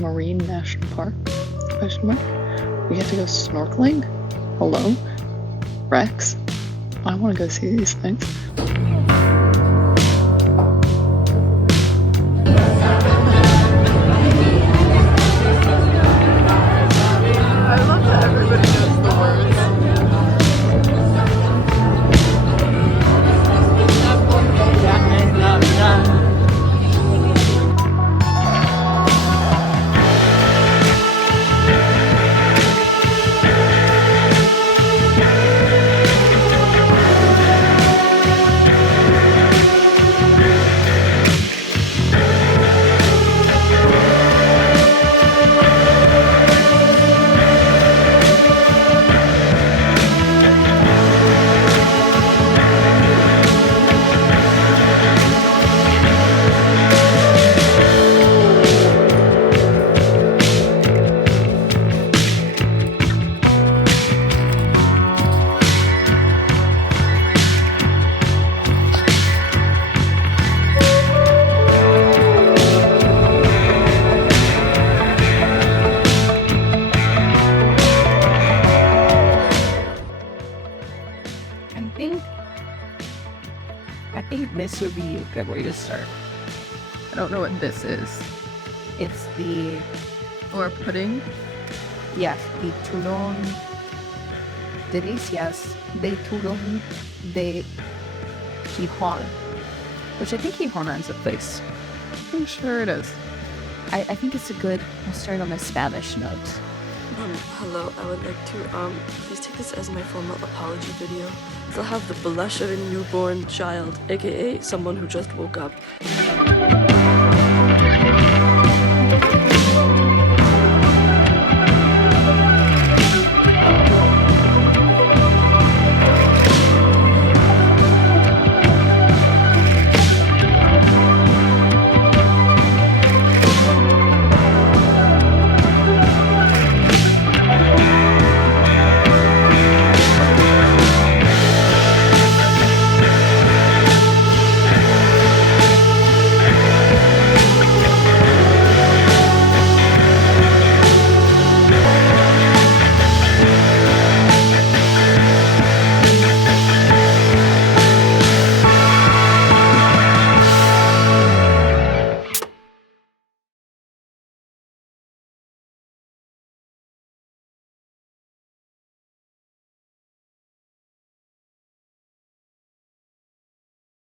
Marine National Park? Question mark. We get to go snorkeling? Hello? Rex? I want to go see these things. I love that everybody knows the words. I think this would be a good way to start. I don't know what this is. It's the, Or pudding? yes, the turón delicias de turón de Gijón, which I think Gijón is a place. I'm sure it is. I think it's a good, we'll start on a Spanish note. Hello, I would like to, please take this as my formal apology video. They'll have the blush of a newborn child, aka someone who just woke up.